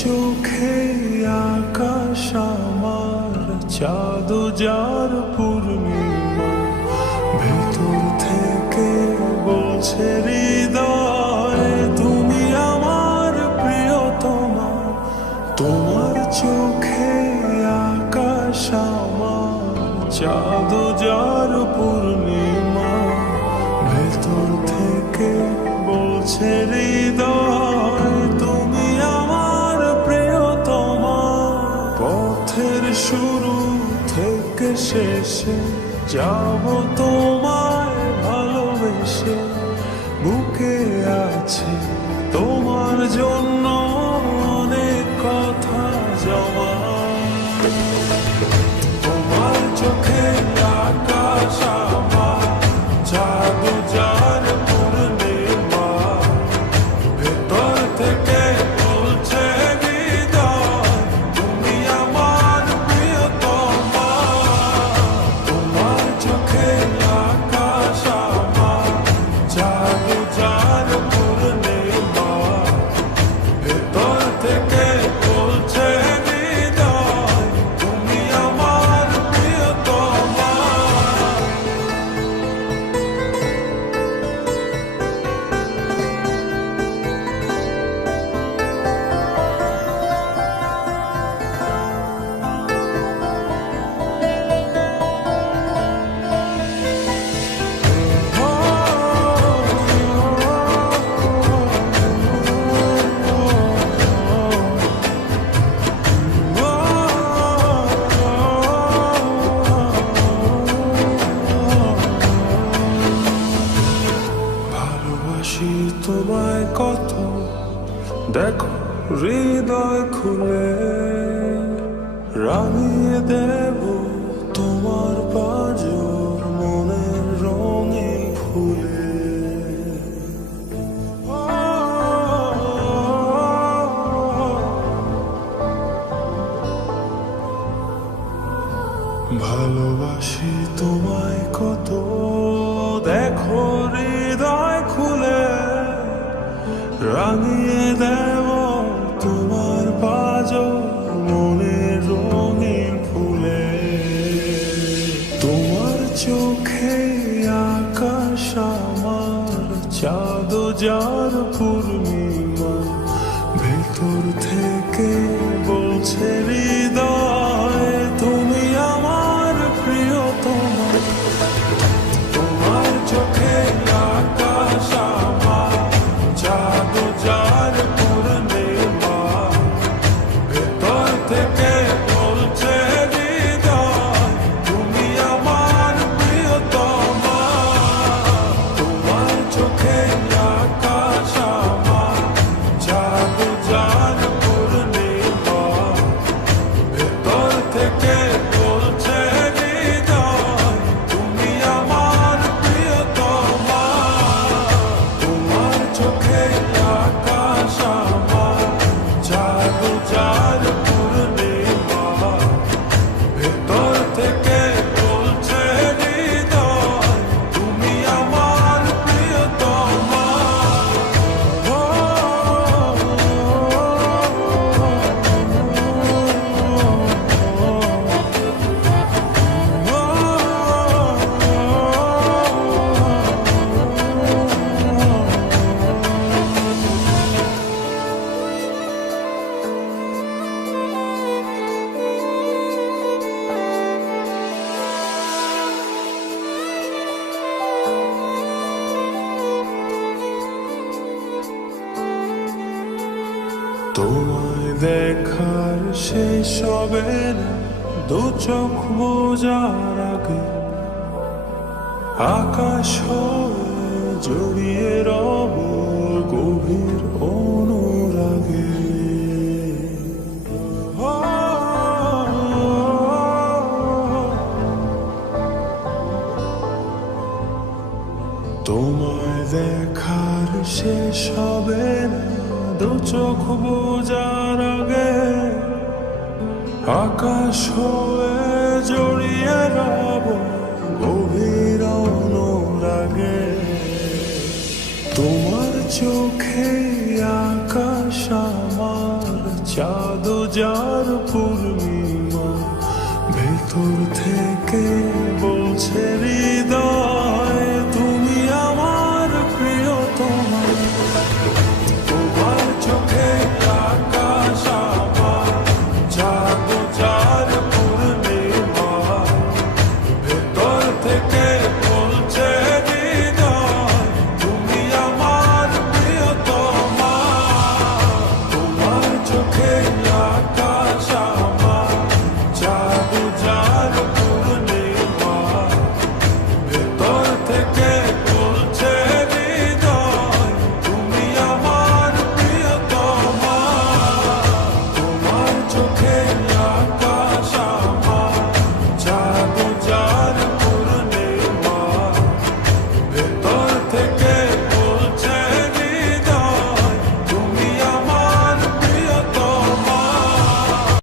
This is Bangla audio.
চোখে আকাশ আমার, চাঁদ যার পূর্ণিমা, ভেতর থেকে বলছে হৃদয় তুমি আমার প্রিয়তমা। তোমার চোখে আকাশ আমার, চাঁদ যার পূর্ণিমা, ভেতর থেকে বলছে হৃদয় তুমি আমার প্রিয়তমা। পথের শুরু থেকে শেষে যাব তোমায় ভালোবেসে, বুকে আছে তোমার জন্য অনেক কথা জমা। তোমার চোখে আকাশ আমার, চাঁদ যার পূর্ণিমা, ভেতর থেকে বলছে হৃদয় তুমি আমার প্রিয়তমা। তোমার চোখে আকাশ আমার, চাঁদ যার পূর্ণিমা, ভেতর থেকে বলছে হৃদয় তুমি আমার প্রিয়তমা। ভালোবাসি তোমায় কত, দেখো হৃদয় খুলে, রাঙিয়ে দেব তোমার পাঁজর মনের রঙে ফুলে। ভালোবাসি তোমায় কত, দেখো হৃদয় খুলে, রাঙিয়ে দেব তোমার পাঁজর মনের রঙিন ফুলে। তোমার চোখে আকাশ আমার, চাঁদ যার পূর্ণিমা, ভেতর থেকে বলছে হৃদয় তুমি আমার প্রিয়তমা। তোমার চোখে আকাশ আমার, চাঁদ যার পূর্ণিমা, ভেতর থেকে বলছে হৃদয় তুমি আমার প্রিয়তমা। তোমার চোখে আকাশ আমার, চাঁদ যার পূর্ণিমা, ভেতর থেকে বলছে হৃদয় তুমি আমার প্রিয়তমা। তোমার চোখে আকাশ আমার, চাঁদ যার পূর্ণিমা, ভেতর থেকে বলছে হৃদয় তুমি আমার প্রিয়তমা। তোমায় দেখার শেষ হবে না দু চোখ বোঝার আগে, আকাশ হয়ে জড়িয়ে রব গভীর অনুরাগে। তোমায় দেখার শেষ হবে না দু চোখ বোঝার আগে, আকাশ হয়ে জড়িয়ে রব গভীর অনুরাগে। তোমার চোখে আকাশ আমার, জাদু যার